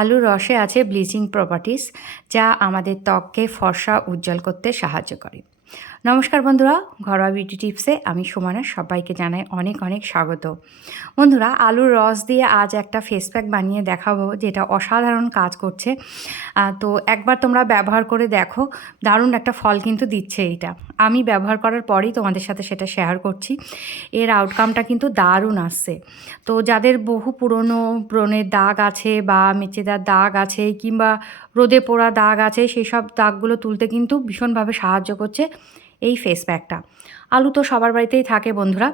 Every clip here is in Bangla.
আলুর রসে আছে ব্লিচিং প্রপার্টিস, যা আমাদের ত্বককে ফর্সা উজ্জ্বল করতে সাহায্য করে। নমস্কার বন্ধুরা, ঘরোয়া বিউটি টিপসে আমি সুমনা সবাইকে জানাই অনেক অনেক স্বাগত। বন্ধুরা, আলুর রস দিয়ে আজ একটা ফেস প্যাক বানিয়ে দেখাবো, যেটা অসাধারণ কাজ করছে। তো একবার তোমরা ব্যবহার করে দেখো, দারুণ একটা ফল কিন্তু দিচ্ছে এইটা। আমি ব্যবহার করার পরেই তোমাদের সাথে সেটা শেয়ার করছি। এর আউটকামটা কিন্তু দারুণ আসছে। তো যাদের বহু পুরনো ব্রণের দাগ আছে বা মেচেদার দাগ আছে কিংবা রোদে পোড়া দাগ আছে, সেই সব দাগগুলো তুলতে কিন্তু ভীষণভাবে সাহায্য করছে এই ফেস প্যাকটা। আলু তো সবার বাড়িতেই থাকে বন্ধুরা,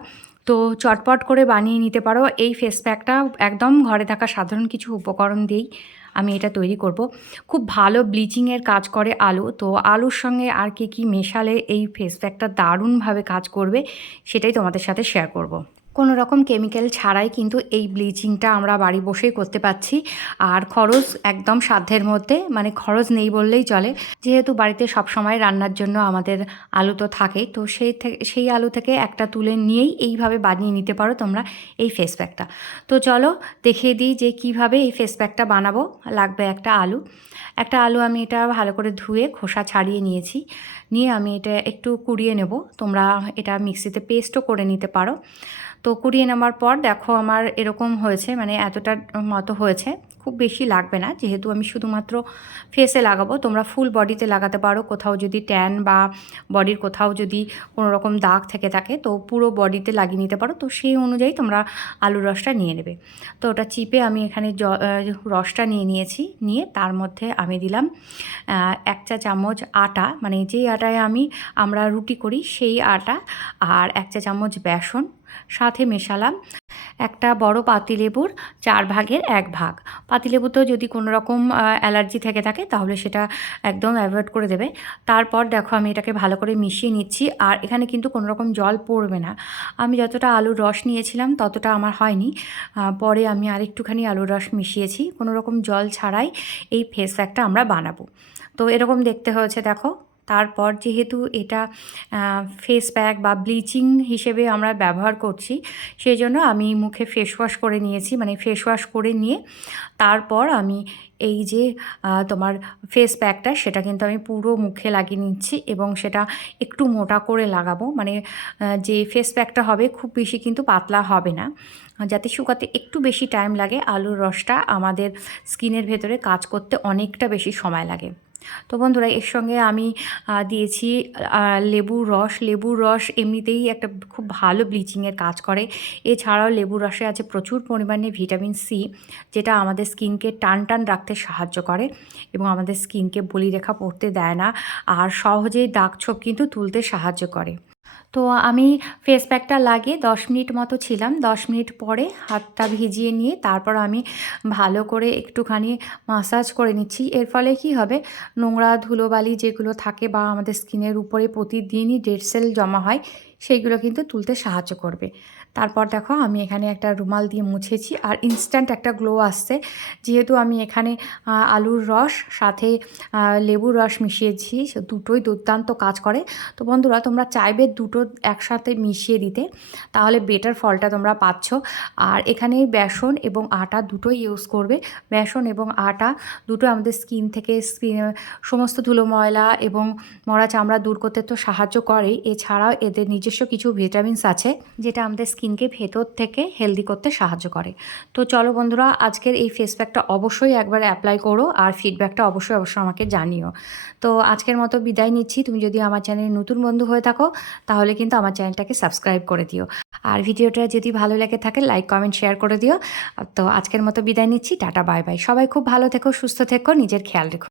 তো চটপট করে বানিয়ে নিতে পারো এই ফেস প্যাকটা। একদম ঘরে থাকা সাধারণ কিছু উপকরণ দিয়েই আমি এটা তৈরি করব। খুব ভালো ব্লিচিংয়ের কাজ করে আলু। তো আলুর সঙ্গে আর কী মেশালে এই ফেস প্যাকটা দারুণভাবে কাজ করবে, সেটাই তোমাদের সাথে শেয়ার করব। কোনো রকম কেমিক্যাল ছাড়াই কিন্তু এই ব্লিচিংটা আমরা বাড়ি বসেই করতে পারছি। আর খরচ একদম সাধ্যের মধ্যে, মানে খরচ নেই বললেই চলে। যেহেতু বাড়িতে সবসময় রান্নার জন্য আমাদের আলু তো থাকেই, তো সেই আলু থেকে একটা তুলে নিয়েই এইভাবে বানিয়ে নিতে পারো তোমরা এই ফেস প্যাকটা। তো চলো দেখিয়ে দিই যে কিভাবে এই ফেস প্যাকটা বানাবো। লাগবে একটা আলু আমি এটা ভালো করে ধুয়ে খোসা ছাড়িয়ে নিয়েছি। নিয়ে আমি এটা একটু কুড়িয়ে নেব। তোমরা এটা মিক্সিতে পেস্টও করে নিতে পারো। তো কুড়িয়ে নেওয়ার পর দেখো আমার এরকম হয়েছে, মানে এতটার মতো হয়েছে। খুব বেশি লাগবে না, যেহেতু আমি শুধুমাত্র ফেসে লাগাবো। তোমরা ফুল বডিতে লাগাতে পারো। কোথাও যদি ট্যান বা বডির কোথাও যদি কোনো রকম দাগ থেকে থাকে, তো পুরো বডিতে লাগিয়ে নিতে পারো। তো সেই অনুযায়ী তোমরা আলুর রসটা নিয়ে নেবে। তো ওটা চিপে আমি এখানে রসটা নিয়ে নিয়েছি। নিয়ে তার মধ্যে আমি দিলাম 1 চা চামচ আটা, মানে যেই আটায় আমরা রুটি করি সেই আটা, আর 1 চা চামচ বেসন। সাথে মেশালাম একটা বড় পাতিলেবুর 4 ভাগের 1 ভাগ। পাতিলেবুতেও যদি কোনো রকম অ্যালার্জি থেকে থাকে, তাহলে সেটা একদম অ্যাভয়েড করে দেবে। তারপর দেখো আমি এটাকে ভালো করে মিশিয়ে নিচ্ছি। আর এখানে কিন্তু কোনো রকম জল পড়বে না। আমি যতটা আলুর রস নিয়েছিলাম ততটা আমার হয়নি। পরে আমি আরেকটুখানি আলুর রস মিশিয়েছি। কোনো রকম জল ছাড়াই এই ফেস প্যাকটা আমরা বানাবো। তো এরকম দেখতে হয়েছে দেখো। তারপর যেহেতু এটা ফেস প্যাক বা ব্লিচিং হিসেবে আমরা ব্যবহার করছি, সেই জন্য আমি মুখে ফেস ওয়াশ করে নিয়েছি। মানে ফেস ওয়াশ করে নিয়ে তারপর আমি এই যে তোমার ফেস প্যাকটা, সেটা কিন্তু আমি পুরো মুখে লাগিয়ে নিচ্ছি এবং সেটা একটু মোটা করে লাগাবো। মানে যে ফেস প্যাকটা হবে খুব বেশি কিন্তু পাতলা হবে না, যাতে শুকাতে একটু বেশি টাইম লাগে। আলুর রসটা আমাদের স্কিনের ভেতরে কাজ করতে অনেকটা বেশি সময় লাগে। তো বন্ধুরা, এর সঙ্গে আমি দিয়েছি লেবুর রস এমনিতেই একটা খুব ভালো ব্লিচিংয়ের কাজ করে। এছাড়াও লেবুর রসে আছে প্রচুর পরিমাণে ভিটামিন সি, যেটা আমাদের স্কিনকে টান টান রাখতে সাহায্য করে এবং আমাদের স্কিনকে বলিরেখা পড়তে দেয় না, আর সহজেই দাগ ছোপ কিন্তু তুলতে সাহায্য করে। তো আমি ফেস প্যাকটা লাগিয়ে 10 মিনিট মতো ছিলাম। 10 মিনিট পরে হাতটা ভিজিয়ে নিয়ে তারপর আমি ভালো করে একটুখানি মাসাজ করে নিচ্ছি। এর ফলে কি হবে, নোংরা ধুলোবালি যেগুলো থাকে বা আমাদের স্কিনের উপরে প্রতিদিনই ডেড সেল জমা হয়, সেইগুলো কিন্তু তুলতে সাহায্য করবে। তারপর দেখো আমি এখানে একটা রুমাল দিয়ে মুছেছি, আর ইনস্ট্যান্ট একটা গ্লো আসছে। যেহেতু আমি এখানে আলুর রস সাথে লেবুর রস মিশিয়েছি, দুটোই দুর্দান্ত কাজ করে। তো বন্ধুরা, তোমরা চাইবে দুটো একসাথে মিশিয়ে দিতে, তাহলে বেটার ফলটা তোমরা পাচ্ছ। আর এখানে বেসন এবং আটা দুটোই ইউজ করবে। বেসন এবং আটা দুটো আমাদের স্কিন থেকে সমস্ত ধুলো ময়লা এবং মরা চামড়া দূর করতে তো সাহায্য করেই, এছাড়াও এদের নিজস্ব কিছু ভিটামিনস আছে, যেটা আমাদের স্কিনকে ভেতর থেকে হেলদি করতে সাহায্য করে। তো চলো বন্ধুরা, আজকের এই ফেস প্যাকটা অবশ্যই একবার অ্যাপ্লাই করো, আর ফিডব্যাকটা অবশ্যই আমাকে জানিও। তো আজকের মতো বিদায় নিচ্ছি। তুমি যদি আমার চ্যানেলে নতুন বন্ধু হয়ে থাকো, তাহলে কিন্তু আমার চ্যানেলটাকে সাবস্ক্রাইব করে দিও। আর ভিডিওটা যদি ভালো লেগে থাকে, লাইক কমেন্ট শেয়ার করে দিও। তো আজকের মতো বিদায় নিচ্ছি। Tata bye bye. সবাই খুব ভালো থেকো, সুস্থ থেকো, নিজের খেয়াল রেখো।